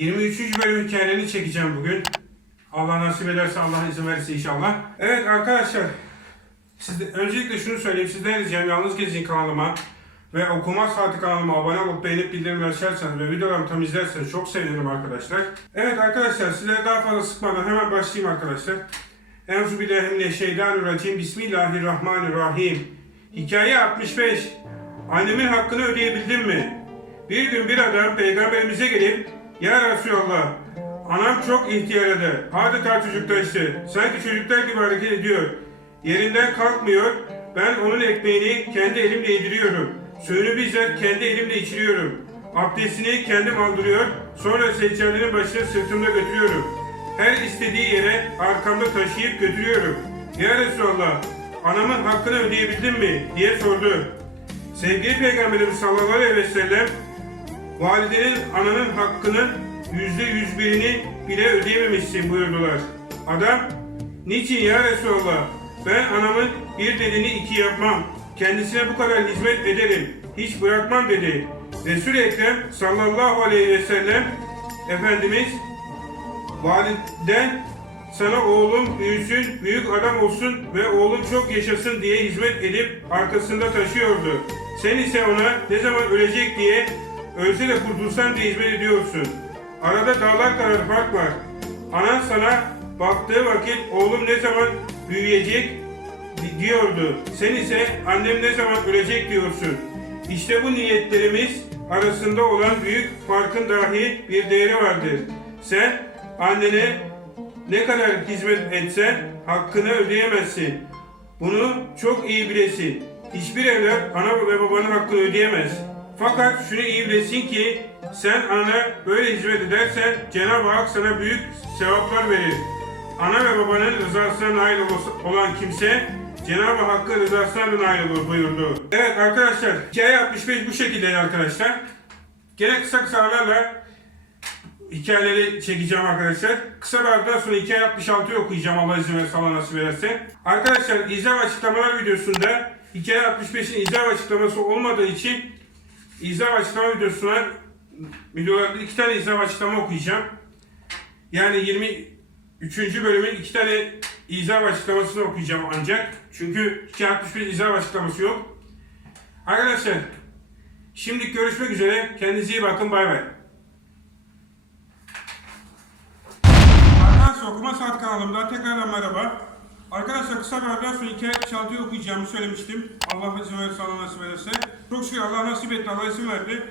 Allah nasip ederse 23. bölüm hikayelerini çekeceğim bugün. Allah nasip ederse Allah izin verirse inşallah. Evet arkadaşlar. Siz de, öncelikle şunu söyleyeyim. Sizden ricam Yalnız Gezin kanalıma ve Okuma Saati kanalıma abone olup beğenip bildirim açarsanız ve videolarımı tam izlerseniz çok sevinirim arkadaşlar. Evet arkadaşlar sizlere daha fazla sıkmadan hemen başlayayım arkadaşlar. Enzubillahimineşşeytanirracim. Bismillahirrahmanirrahim. Hikaye 65. Annemin hakkını ödeyebildim mi? Bir gün bir adam peygamberimize gelip Ya Resulallah anam çok ihtiyarladı. Adeta çocuklaştı. Sanki çocuklar gibi hareket ediyor. Yerinden kalkmıyor. Ben onun ekmeğini kendi elimle yediriyorum. Suyunu bizzat kendi elimle içiriyorum. Abdestini kendim aldırıyor. Sonra seccadinin başına sırtımda götürüyorum. Her istediği yere arkamda taşıyıp götürüyorum. Ya Resulallah anamın hakkını ödeyebildim mi? diye sordu. Sevgili Peygamberimiz sallallahu aleyhi ve sellem validenin ananın hakkının yüzde yüz birini bile ödeyememişsin buyurdular. Adam niçin ya Resulallah ben anamın bir dediğini iki yapmam kendisine bu kadar hizmet ederim hiç bırakmam dedi. Resul-i Ekrem sallallahu aleyhi ve sellem Efendimiz validen sana oğlum büyüsün, büyük adam olsun ve oğlum çok yaşasın diye hizmet edip arkasında taşıyordu. Sen ise ona ne zaman ölecek diye ölse de kurtulsan diye hizmet ediyorsun. Arada dağlar kadar fark var. Anan sana baktığı vakit oğlum ne zaman büyüyecek di- diyordu. Sen ise annem ne zaman ölecek diyorsun. İşte bu niyetlerimiz arasında olan büyük farkın dahi bir değeri vardır. Sen annene ne kadar hizmet etsen hakkını ödeyemezsin. Bunu çok iyi bilesin. Hiçbir evlat ana ve babanın hakkını ödeyemez. Fakat şunu iyi bilesin ki sen anana böyle hizmet edersen Cenab-ı Hak sana büyük sevaplar verir. Ana ve babanın rızasına nail ol- olan kimse Cenab-ı Hakk'ın rızasına nail olur buyurdu. Evet arkadaşlar hikaye 65 bu şekilde arkadaşlar. Gene kısa kısa aralarla hikayeleri çekeceğim arkadaşlar. Kısa bir aradan sonra hikaye 66'yı okuyacağım Allah izin verirse Allah nasip ederse. Arkadaşlar ve açıklamalar videosunda hikaye 65'in izah ve açıklaması olmadığı için izah açıklama videosuna videolarda iki tane izah açıklama okuyacağım. Yani 23. bölümün iki tane izah açıklamasını okuyacağım ancak. Çünkü hikaye 65 izah açıklaması yok. Arkadaşlar şimdi görüşmek üzere. Kendinize iyi bakın. Bay bay. Arkadaşlar Okuma Saat kanalımda tekrardan merhaba. Arkadaşlar kısa bir aradan sonra hikaye çaltıyı okuyacağımı söylemiştim. Allah izin verirse Allah nasip ederse. Çok şükür Allah nasip etti, Allah izin verdi.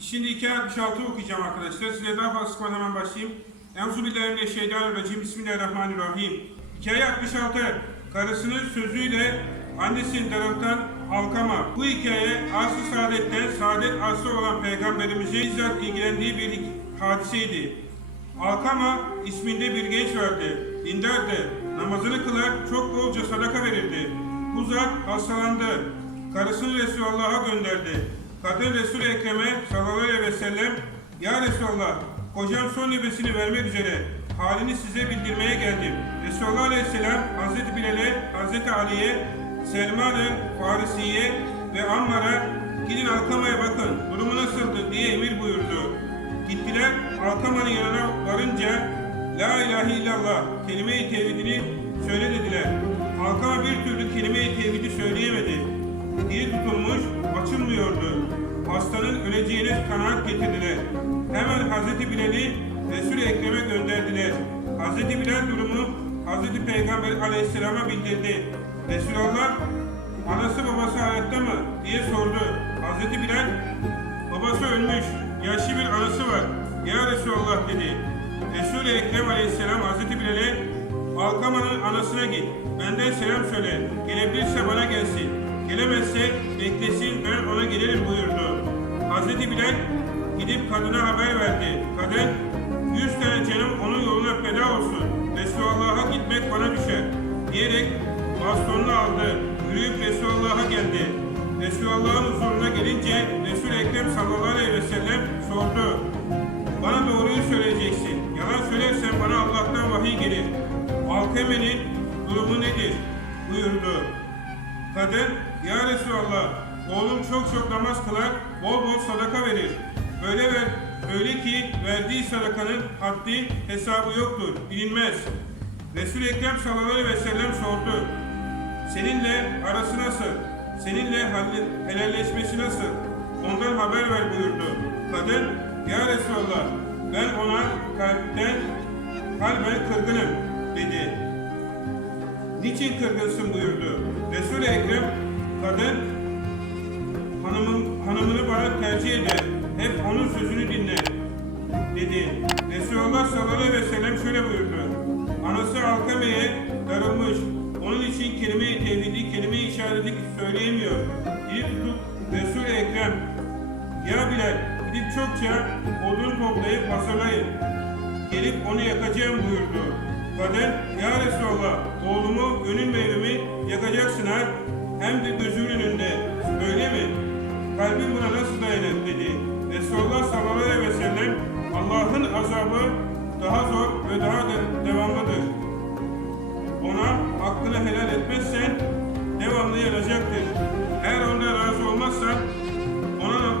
Şimdi hikaye 66 okuyacağım arkadaşlar. Size daha fazla sıkmadan hemen başlayayım. Euzubillahimineşşeytanirracim. Bismillahirrahmanirrahim. Hikaye 66. Karısının sözüyle annesini darıltan Alkama. Bu hikaye asr-ı saadetten saadet asrı olan peygamberimizin bizzat ilgilendiği bir hadiseydi. Alkama isminde bir genç vardı. Dindardı. Namazını kılar, çok bolca sadaka verirdi. Bu zat hastalandı. Karısını Resulullah'a gönderdi. Kadın Resul-i Ekrem'e sallallahu aleyhi ve sellem Ya Resulallah, kocam son nefesini vermek üzere. Halini size bildirmeye geldim. Resulullah aleyhisselam Hazreti Bilal'e, Hazreti Ali'ye, Selman'ı, Farisi'ye ve Ammar'a gidin Alkama'ya bakın, durumu nasıldır diye emir buyurdu. Gittiler Alkama'nın yanına varınca La ilahe illallah kelime-i tevhidini söyle dediler. Alkama bir türlü kelime-i Hastanın öleceğine kanaat getirdiler. Hemen Hazreti Bilal'i Resul-i Ekrem'e gönderdiler. Hazreti Bilal durumu Hazreti Peygamber aleyhisselama bildirdi. Resulullah anası babası hayatta mı diye sordu. Hazreti Bilal Babası ölmüş, yaşlı bir anası var. Ya Resulallah dedi. Resul-i Ekrem aleyhisselam Hazreti Bilal'e Alkama'nın anasına git. Benden selam söyle. Gelebilirse bana gelsin. Gelemezse beklesin ben ona gelirim buyurdu. Hazreti Bilal gidip kadına haber verdi. Kadın yüz tane canım onun yoluna feda olsun. Resulullah'a gitmek bana düşer. Diyerek bastonunu aldı. Yürüyüp Resulullah'a geldi. Resulullah'ın huzuruna gelince Resul-i Ekrem sallallahu aleyhi ve sellem sordu. Bana doğruyu söyleyeceksin. Yalan söylersen bana Allah'tan vahiy gelir. Alkeme'nin durumu nedir? buyurdu. Kadın, ya Resulallah, oğlum çok çok namaz kılar, bol bol sadaka verir. Böyle ver, Öyle ki verdiği sadakanın haddi hesabı yoktur, bilinmez. Resul-i Ekrem sallallahu aleyhi ve sellem sordu. Seninle arası nasıl? Seninle helalleşmesi nasıl? Ondan haber ver buyurdu. Kadın, ya Resulallah ben ona kalpten kalben kırgınım dedi. Niçin kırgınsın buyurdu. Resul-i Ekrem, kadın hanımın, hanımını bana tercih eder. Hep onun sözünü dinler dedi. Resulullah sallallahu ve sellem şöyle buyurdu. Anası Alkame'ye darılmış. Onun için kelime-i tevhidi, kelime-i işareti söyleyemiyor. Dili tutup Resul-i Ekrem, ya Bilal gidip çokça odun toplayıp hazırlayın. Gelip onu yakacağım buyurdu. Kadın, ya Resulallah oğlumu gönül meyvemi yakacaksın ha. Hem de gözümün önünde. Öyle mi? Kalbim buna nasıl dayanır dedi. Resulullah sallallahu aleyhi ve sellem Allah'ın azabı daha zor ve daha de- devamlıdır. Ona hakkını helal etmezsen devamlı yanacaktır. Eğer ondan razı olmazsan ona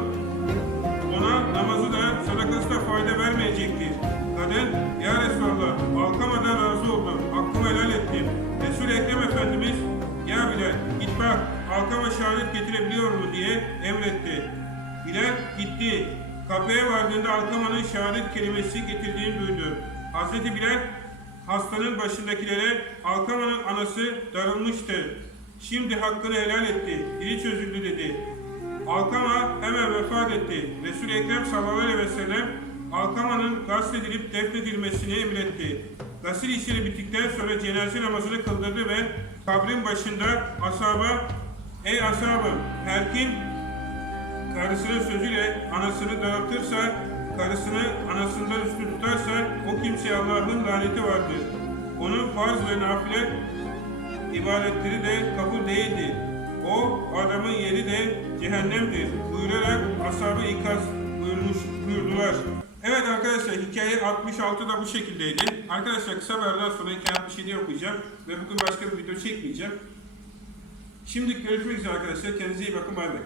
ona namazı da sadakası da fayda vermeyecektir. Kadın, Alkama şehadet getirebiliyor mu diye emretti. Bilal gitti. Kapıya vardığında Alkama'nın şehadet kelimesi getirdiğini duydu. Hazreti Bilal, hastanın başındakilere Alkama'nın anası darılmıştı. Şimdi hakkını helal etti, dili çözüldü dedi. Alkama hemen vefat etti. Resul-i Ekrem sallallahu aleyhi ve sellem Alkama'nın gasledilip defnedilmesini emretti. Gasil işleri bittikten sonra cenaze namazını kıldırdı ve kabrin başında ashaba Ey ashabım her kim karısının sözüyle anasını dağıtırsa, karısını anasından üstün tutarsa o kimseye Allah'ın laneti vardır. Onun farz ve nafile ibadetleri de kabul değildi. O adamın yeri de cehennemdir. Buyurarak ashabı ikaz buyurmuş, buyurdular. Evet arkadaşlar hikaye 66 da bu şekildeydi. Arkadaşlar kısa bir aradan sonra hikaye 67'yi okuyacağım ve bugün başka bir video çekmeyeceğim. Şimdi görüşmek üzere arkadaşlar. Kendinize iyi bakın. Bay bay.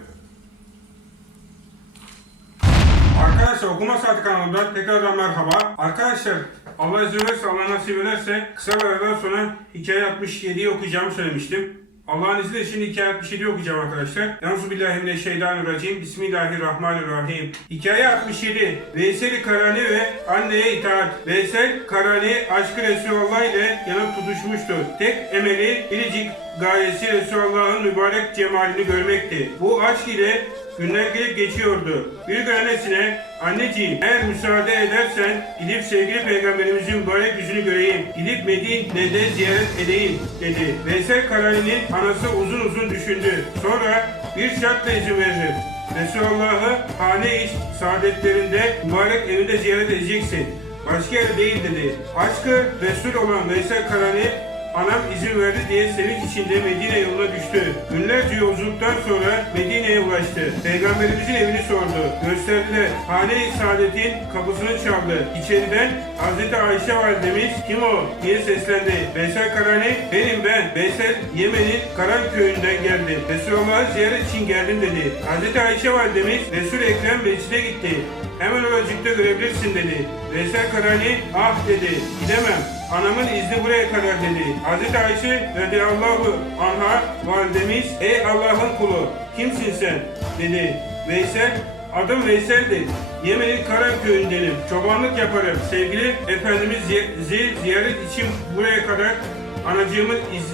Arkadaşlar okuma saati kanalından tekrardan merhaba. Arkadaşlar Allah izin verirse Allah nasip ederse kısa bir aradan sonra hikaye 67'yi okuyacağımı söylemiştim. Allah'ın izniyle şimdi hikaye 67'yi okuyacağım arkadaşlar. Euzubillahimineşşeytanirracim. Bismillahirrahmanirrahim. Hikaye 67. Veysel Karani ve anneye itaat. Veysel Karani aşkı Resulullah ile yanıp tutuşmuştu. Tek emeli biricik gayesi Resulullah'ın mübarek cemalini görmekti. Bu aşk ile Günler gelip geçiyordu. Bir gün annesine, anneciğim eğer müsaade edersen gidip sevgili peygamberimizin mübarek yüzünü göreyim. Gidip Medine'de ziyaret edeyim dedi. Veysel Karani'nin anası uzun uzun düşündü. Sonra bir şartla izin veririm. Resulullah'ı hane iş saadetlerinde mübarek evinde ziyaret edeceksin. Başka yer değil dedi. Aşkı Resul olan Veysel Karani Anam izin verdi diye sevinç içinde Medine yoluna düştü. Günlerce yolculuktan sonra Medine'ye ulaştı. Peygamberimizin evini sordu. Gösterdiler. Hane-i Saadet'in kapısını çaldı. İçeriden Hazreti Ayşe validemiz kim o diye seslendi. Veysel Karani benim ben. Veysel Yemen'in Karan köyünden geldi. Resulullah'ı ziyaret için geldim dedi. Hazreti Ayşe validemiz Resul-i Ekrem meclise gitti. Hemen oracıkta görebilirsin dedi. Veysel Karani ah dedi. Gidemem. Anamın izni buraya kadar dedi. Hazreti Ayşe radıyallahu anha validemiz ey Allah'ın kulu kimsin sen dedi. Veysel adım Veysel'di. Yemen'in Karan köyündenim. Çobanlık yaparım. Sevgili Efendimiz zi- ziyaret için buraya kadar anacığımın iz,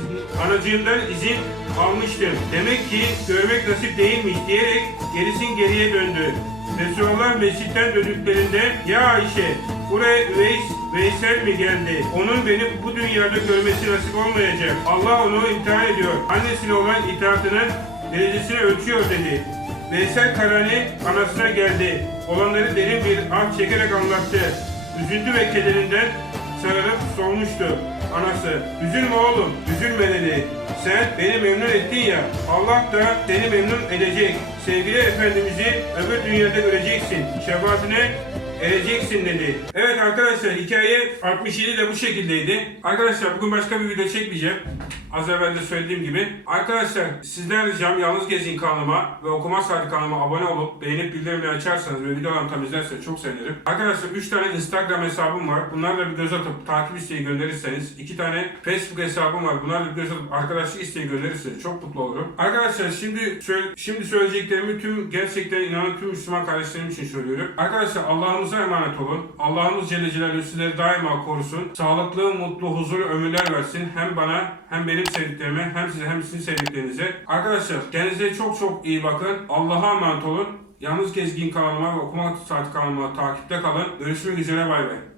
anacığımdan izin almıştım. Demek ki görmek nasip değilmiş diyerek gerisin geriye döndü. Resulullah mescitten döndüklerinde ya Ayşe buraya Veys, Veysel mi geldi? Onun beni bu dünyada görmesi nasip olmayacak. Allah onu imtihan ediyor. Annesine olan itaatının derecesini ölçüyor dedi. Veysel Karani anasına geldi. Olanları derin bir ah çekerek anlattı. Üzüntü ve kederinden sararıp solmuştu. Anası, üzülme oğlum, üzülme dedi. Sen beni memnun ettin ya, Allah da seni memnun edecek. Sevgili Efendimiz'i öbür dünyada göreceksin. Şefaatine ereceksin dedi. Evet arkadaşlar hikaye 67 de bu şekildeydi. Arkadaşlar bugün başka bir video çekmeyeceğim. Az evvel de söylediğim gibi. Arkadaşlar sizden ricam Yalnız Gezin kanalıma ve Okuma Saati kanalıma abone olup beğenip bildirimleri açarsanız ve videolarımı tam izlerseniz çok sevinirim. Arkadaşlar 3 tane Instagram hesabım var. Bunlara da bir göz atıp takip isteği gönderirseniz. 2 tane Facebook hesabım var. Bunlara da bir göz atıp arkadaşlık isteği gönderirseniz çok mutlu olurum. Arkadaşlar şimdi söyle, şimdi söyleyeceklerimi tüm gerçekten inanan tüm Müslüman kardeşlerim için söylüyorum. Arkadaşlar Allah'ımıza emanet olun. Allah'ımız Celle Celaluhu sizleri daima korusun. Sağlıklı, mutlu, huzurlu ömürler versin. Hem bana hem benim sevdiklerime hem size hem sizin sevdiklerinize. Arkadaşlar kendinize çok çok iyi bakın. Allah'a emanet olun. Yalnız Gezgin kanalıma ve Okuma Saati kanalıma takipte kalın. Görüşmek üzere bay bay.